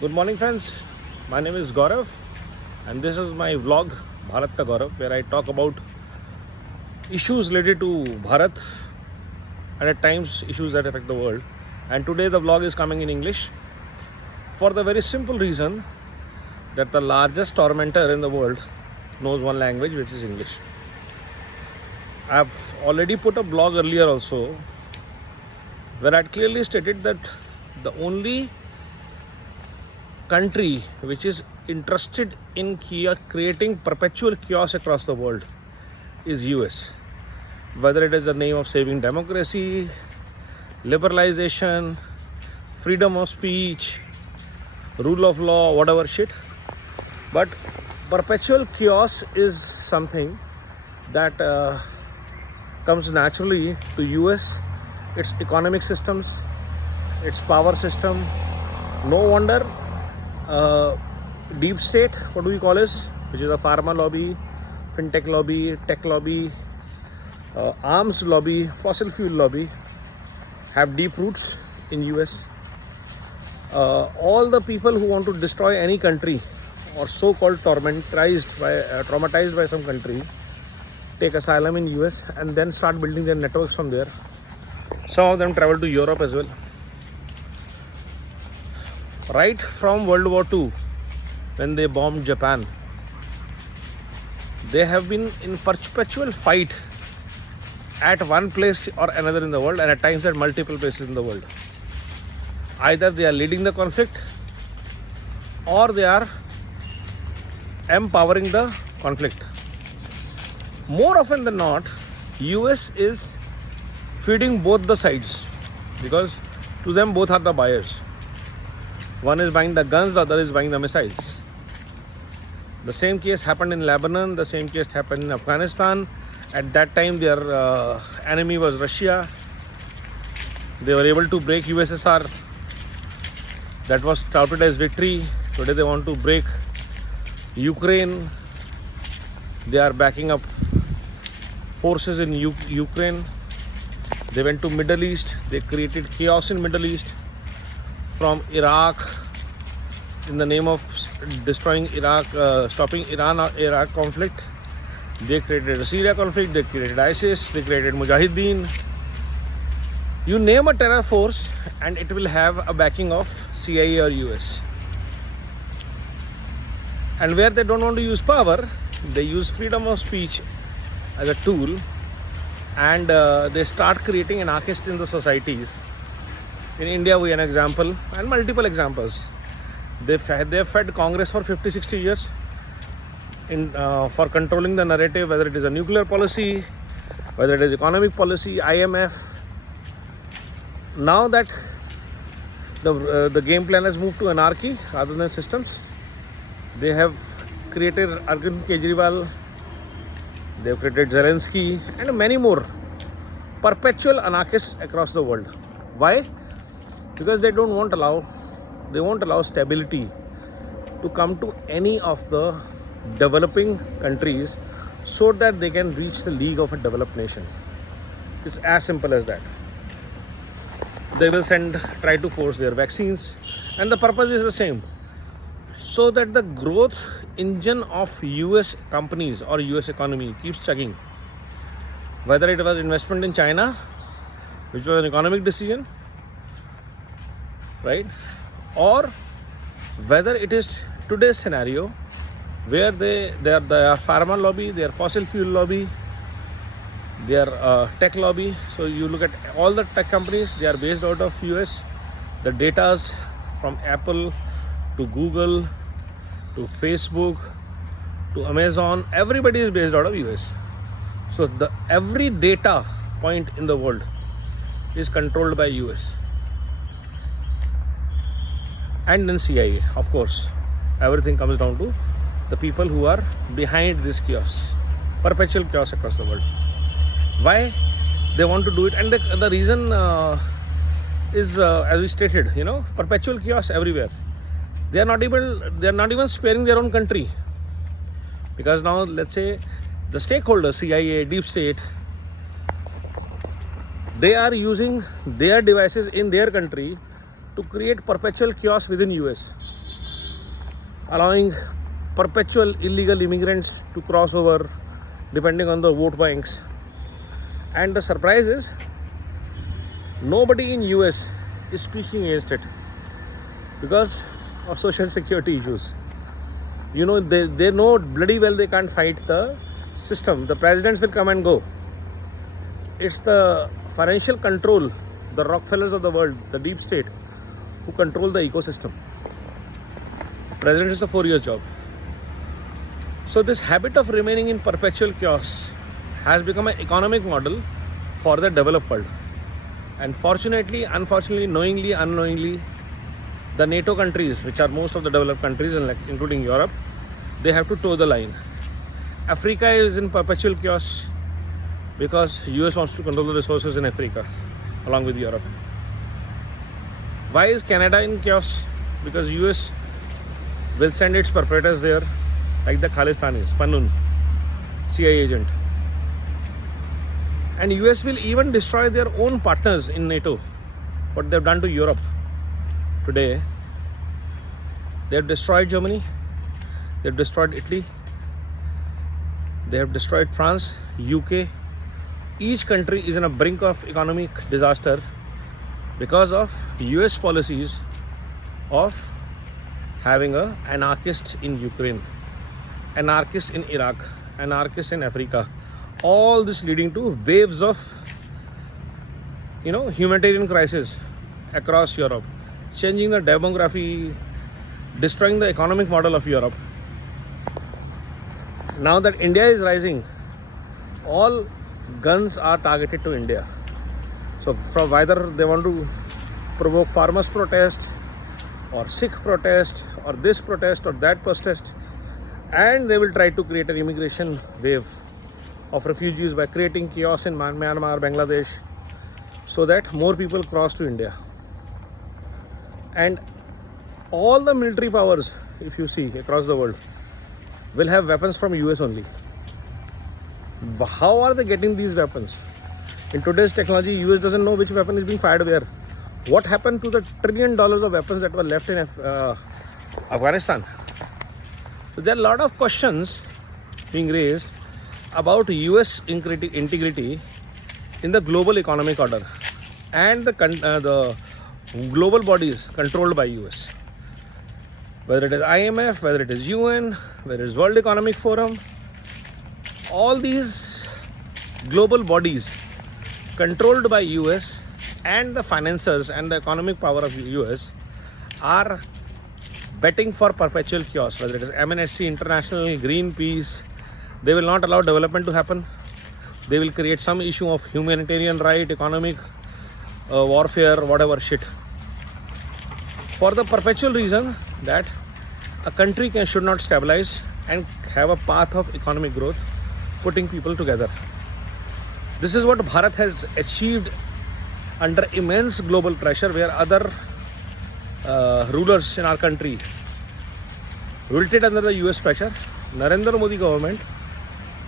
Good morning, friends. My name is Gaurav, and this is my vlog, Bharat Ka Gaurav, where I talk about issues related to Bharat and at times issues that affect the world. And today the vlog is coming in English for the very simple reason that the largest tormentor in the world knows one language, which is English. I've already put a blog earlier also where I clearly stated that the only country which is interested in creating perpetual chaos across the world is US. Whether it is the name of saving democracy, liberalization, freedom of speech, rule of law, whatever shit. But perpetual chaos is something that comes naturally to US, its economic systems, its power system. No wonder deep state, what do we call this, which is a pharma lobby, fintech lobby, tech lobby, arms lobby, fossil fuel lobby, have deep roots in US. All the people who want to destroy any country or so-called traumatized by some country take asylum in US and then start building their networks from there. Some of them travel to Europe as well. Right from World War II, when they bombed Japan, they have been in perpetual fight at one place or another in the world, and at times at multiple places in the world. Either they are leading the conflict or they are empowering the conflict. More often than not, US is feeding both the sides because to them both are the buyers. One is buying the guns, the other is buying the missiles. The same case happened in Lebanon, the same case happened in Afghanistan. At that time, their enemy was Russia. They were able to break USSR. That was touted as victory. Today they want to break Ukraine. They are backing up forces in Ukraine. They went to Middle East. They created chaos in Middle East. From Iraq, in the name of destroying Iraq, stopping Iran-Iraq conflict. They created a Syria conflict, they created ISIS, they created Mujahideen. You name a terror force and it will have a backing of CIA or US. And where they don't want to use power, they use freedom of speech as a tool, and they start creating anarchists in the societies. In India, we have an example and multiple examples. They've fed Congress for 50-60 years for controlling the narrative, whether it is a nuclear policy, whether it is economic policy, IMF. Now that the game plan has moved to anarchy rather than systems, they have created Arvind Kejriwal, they have created Zelensky and many more perpetual anarchists across the world. Why? Because they won't allow stability to come to any of the developing countries so that they can reach the league of a developed nation. It's as simple as that. They will try to force their vaccines, and the purpose is the same, so that the growth engine of US companies or US economy keeps chugging. Whether it was investment in China, which was an economic decision, right? Or whether it is today's scenario where they are the pharma lobby, their fossil fuel lobby, their tech lobby. So you look at all the tech companies, they are based out of US. The data's from Apple to Google to Facebook to Amazon, everybody is based out of US. So every data point in the world is controlled by US. And then CIA, of course. Everything comes down to the people who are behind this chaos, perpetual chaos across the world. Why they want to do it? And the reason is, as we stated, perpetual chaos everywhere. They are not even sparing their own country, because now let's say the stakeholders, CIA, deep state, they are using their devices in their country to create perpetual chaos within US. allowing perpetual illegal immigrants to cross over depending on the vote banks. And the surprise is nobody in US is speaking against it because of social security issues. You know, they know bloody well they can't fight the system. The presidents will come and go. It's the financial control, the Rockefellers of the world, the deep state, who control the ecosystem. President is a 4-year job. So this habit of remaining in perpetual chaos has become an economic model for the developed world. And fortunately, unfortunately, knowingly, unknowingly, the NATO countries, which are most of the developed countries, including Europe, they have to toe the line. Africa is in perpetual chaos because US wants to control the resources in Africa along with Europe. Why is Canada in chaos? Because US will send its perpetrators there, like the Khalistanis, Panun, CIA agent. And US will even destroy their own partners in NATO. What they've done to Europe today. They have destroyed Germany. They have destroyed Italy. They have destroyed France, UK. Each country is on a brink of economic disaster because of US policies of having an anarchist in Ukraine, anarchist in Iraq, anarchist in Africa. All this leading to waves of humanitarian crisis across Europe, changing the demography, destroying the economic model of Europe. Now that India is rising, all guns are targeted to India. So from whether they want to provoke farmers' protest or Sikh protest or this protest or that protest, and they will try to create an immigration wave of refugees by creating chaos in Myanmar, Bangladesh, so that more people cross to India. And all the military powers, if you see across the world, will have weapons from US only. How are they getting these weapons? In today's technology, US doesn't know which weapon is being fired where. What happened to the $1 trillion of weapons that were left in Afghanistan? So there are a lot of questions being raised about US integrity in the global economic order and the global bodies controlled by US. Whether it is IMF, whether it is UN, whether it is World Economic Forum, all these global bodies controlled by US and the financiers and the economic power of US are betting for perpetual chaos. Whether it is MNSC, International, Greenpeace, they will not allow development to happen. They will create some issue of humanitarian right, economic warfare, whatever shit, for the perpetual reason that a country should not stabilize and have a path of economic growth, putting people together. This is what Bharat has achieved under immense global pressure, where other rulers in our country wilted under the US pressure. Narendra Modi government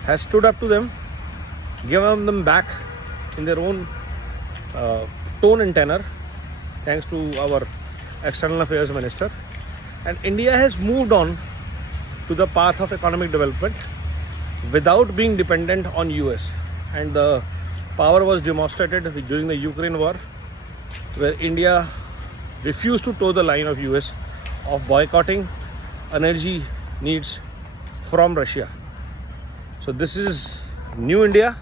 has stood up to them, given them back in their own tone and tenor, thanks to our External Affairs Minister. And India has moved on to the path of economic development without being dependent on US. And the power was demonstrated during the Ukraine war, where India refused to toe the line of US of boycotting energy needs from Russia. So this is new India.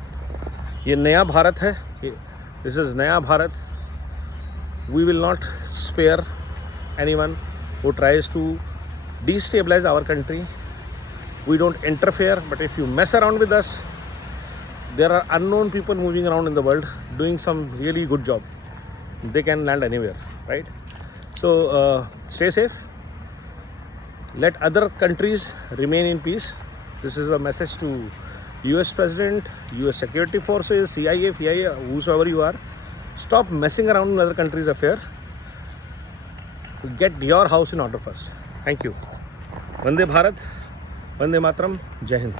ये नया भारत है. This is नया Bharat. We will not spare anyone who tries to destabilize our country. We don't interfere, but if you mess around with us, there are unknown people moving around in the world doing some really good job. They can land anywhere, right? So stay safe. Let other countries remain in peace. This is a message to US President, US security forces, CIA, FIA, whosoever you are. Stop messing around in other countries' affairs. Get your house in order first. Thank you. Vande Bharat, Vande Mataram, Jai Hind.